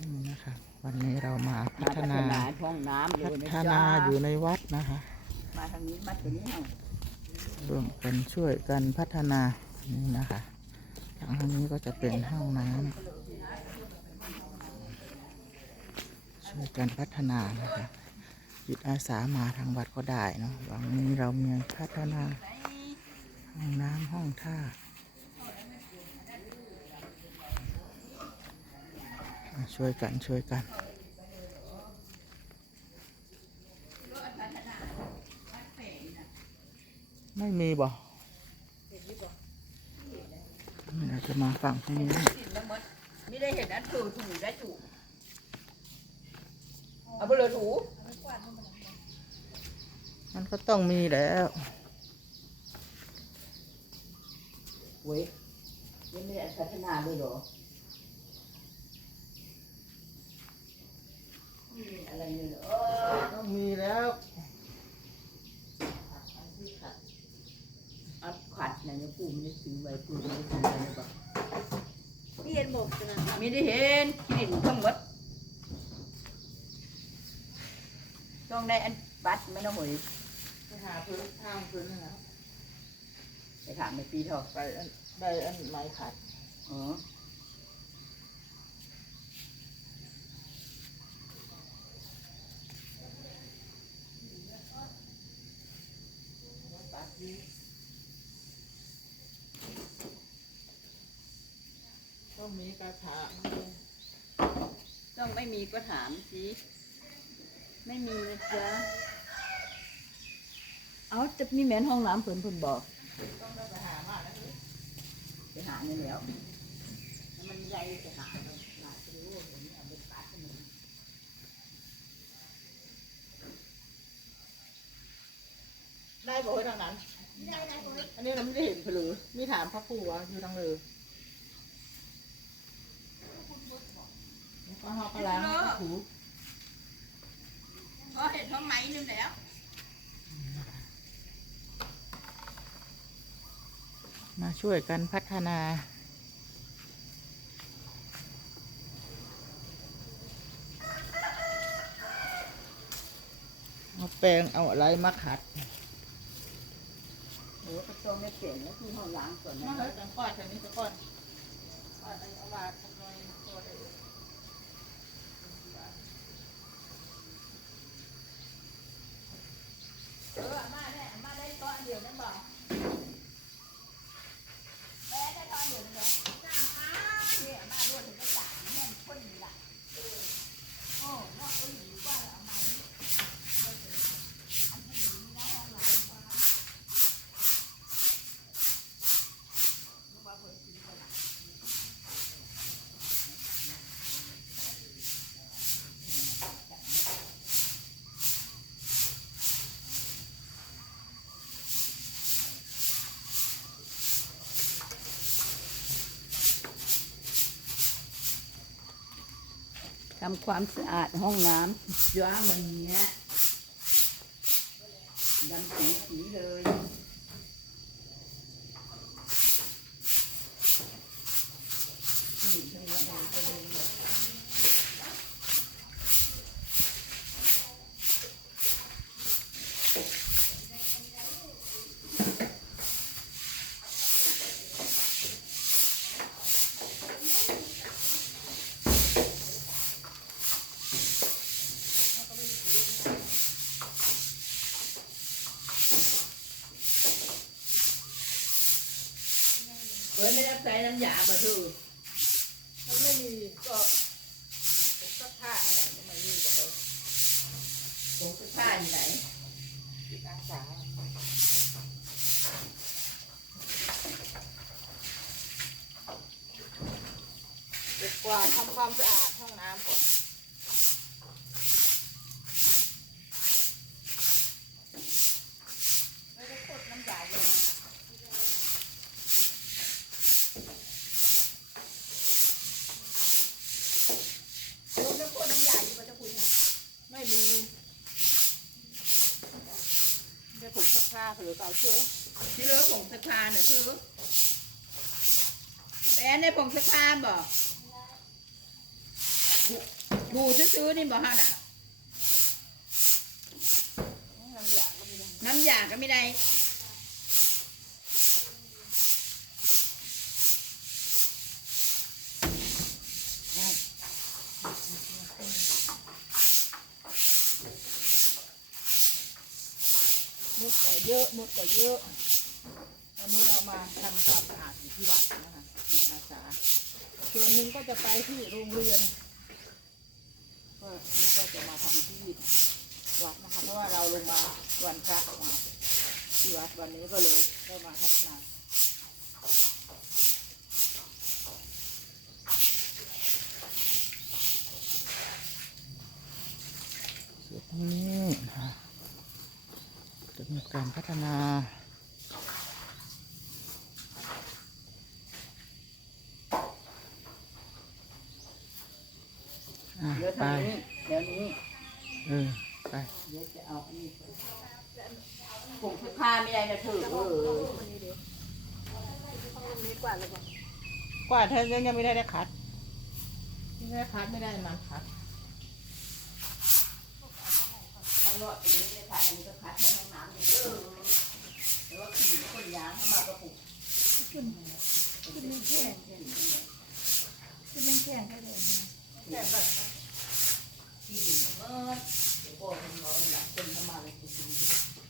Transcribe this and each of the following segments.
นี่นะคะ วันนี้เรามาพัมาฒพัฒนานาห้องน้ำเลพัยนะฒจ๊ะนาอยู่ในวัดนะคะ มาทางนี้มาตรงนี้เอาร่วมกันช่วยกันพัฒนานี่นะคะทางนี้ก็จะเป็นห้องน้ำช่วยกันพัฒนานะคะจิตอาสามาทางวัดก็ได้เนาะวันนี้เรามีพัฒนาห้องน้ำห้องท่ามา ช่วยกันช่วยกัน ไม่มีบ่เราจะมาฝั่งที่นี้ไม่ได้เห็นอันถูถูได้ถูเอาไปเลยถูมันก็ต้องมีแล้วเว้ยยังไม่ได้พัฒนาเลยเหรอไม่มีอะไรเลยเหรอ ต้องมีแล้ว อัดขัดนะเนี่ยกูไม่ได้ซื้อไว้กูไม่ได้ซื้อไว้เลยบอก พี่เห็นบอกนะ ไม่ได้เห็นกินทั้งหมดต้ องได้อันบัตรไม่ต้องหวยไปหาพื้นทางพื้นนี่นะไปถามในปีเถอะไปอันได้อันไม้ขัดอ๋อต้องมีกระถางต้องไม่มีก็ถามสิ ไม่มีนะจ๊ะเอาจะมีแม่นห้องน้ำเพิ่นเพิ่นบอกต้องได้ไปหามาแล้วไปหาเงินแล้วแล้วมันใหญ่ไปหาหนาจะรู้ว่าผมเอาไปปัดให้มันได้บอกไว้ทางนั้นอันนี้เราไม่ได้เห็นเพลือมีถามพระครูว่าอยู่ทางเลยก็หอกระลางพระค รูก็เห็นท้องไหมนึงแล้วมาช่วยกันพัฒนาเอาแปรงเอาอะไรมาขัดโอ้กระโจมไม่เปลี่ยนแล้วคือห้องล้างก่อนมานะเลยจังก้อนแค่นี้จะก้อนก้อนอะไรเอามาทำหน่อยตัวเดียว เออมาแน่มาได้ก้อนเดียวนั่นบอกแม่ได้ก้อนเดียวนั่นเหรอจ้ามาเนี่ยมาด้วยถึงจะจ่ายแม่นคนนี่ล่ะเออโอ้นอกก็หนีว่าเอาไหมอันที่หนีนะห้องไหนว่านึกว่าเพิ่นกินไปละ ทำความสะอาดห้องน้ำย้าวันเนี้ยดำสีสีเลย ไม่ได้ใส่น้ำยาบ่ถือมันไม่มีก็ผมก็ท่าอะไรก็ไม่มีก็เลยผงซักผ้าอยู่ไหนจิตอาสาเด็กกว่าทำความสะอาดห้องน้ำก่อน ไม่ได้กดน้ำยาเยอะลูกจะกดน้ำยาอยู่ก็จะคุยหน่อย ไม่มีเดี๋ยว ผือเก่าเชื่อที่เลือผงสักผ้าน่ะคือแปนในผงสักผ้าบ่บูซื้อๆนี่บอกเฮาน่ะน้ำยาก็ไม่ได้ มุดก็เยอะมุดก็เยอะวันนี้เรามาทำความสะอาดอยู่ที่วัดนะคะจิตอาสาส่วนหนึ่งก็จะไปที่โรงเรียนก็นี่ก็จะมาทำที่วัดนะคะเพราะว่าเราลงมาวันพระมาที่วัดวันนี้ก็เลยได้มาพัฒนาส่วนนี้คะจะ มีการพัฒนาอะเดี๋ยวไปทางนี้เดี๋ยวนี้เออไปเดี๋ยวจะเอาอันนี้ไปผงผ้าไม่ได้นะเธอเออกว่าเธอยังยังไม่ได้ได้คัดไม่ได้คัดไม่ได้น้ำคัด ทางรอดอันนี้เลยค่ะอันนี้ก็คัดให้ห้องน้ำเลยเออแล้วก็ขึ้นคนยางเข้ามากระปุกขึ้นเป็นแข่งขึ้นเป็นแข่งได้เลยนะที่ดินทั้งหมดเดี๋ยวพ่อทำน้อยละคนทำมาเลยจริงๆ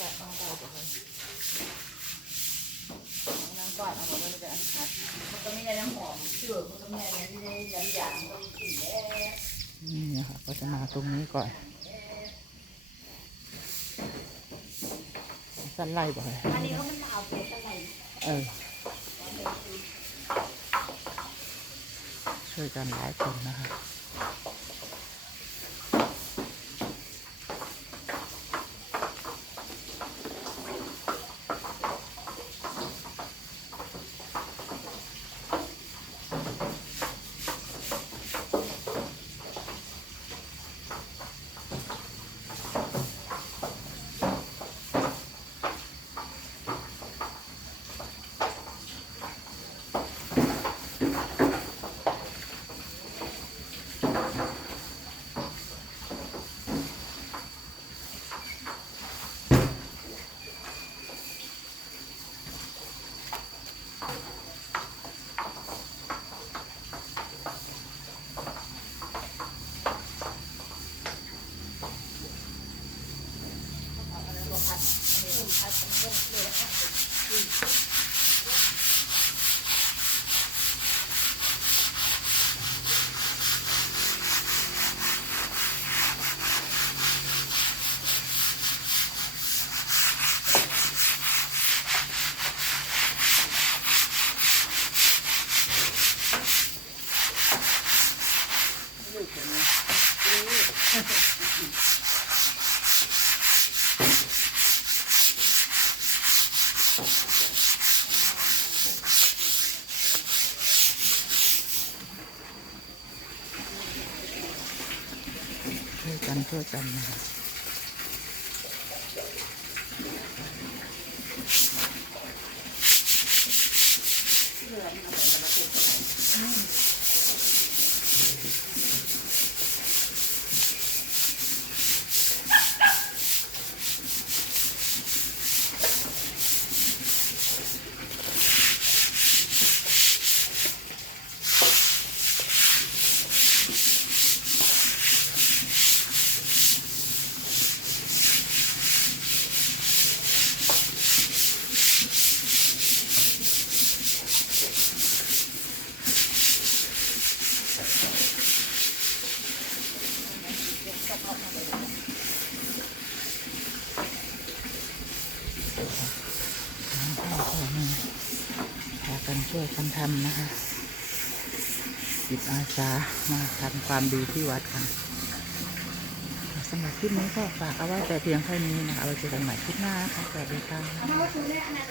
จะต้องไปกับคนน้ำก่อนเอาหมดแล้วมันจะอันคัด มันก็ไม่ได้น้ำหอมเชื่อมันก็ไม่ได้ไม่ได้ยันหยางมันก็มีกลิ่นแย่ นี่นะคะก็จะมาตรงนี้ก่อนสั้นไล่บ่อยอันนี้เขามันหนาวเป็นอะไรเออช่วยกันหลายคนนะคะ ช่วย ช่วยกันทำนะคะจิตอาสามาทำความดีที่วัดค่ะสำหรับคลิปนี้ก็ฝากเอาไว้แต่เพียงเท่านี้นะคะเราเจอกันใหม่คลิปหน้านะคะสวัสดีค่ะ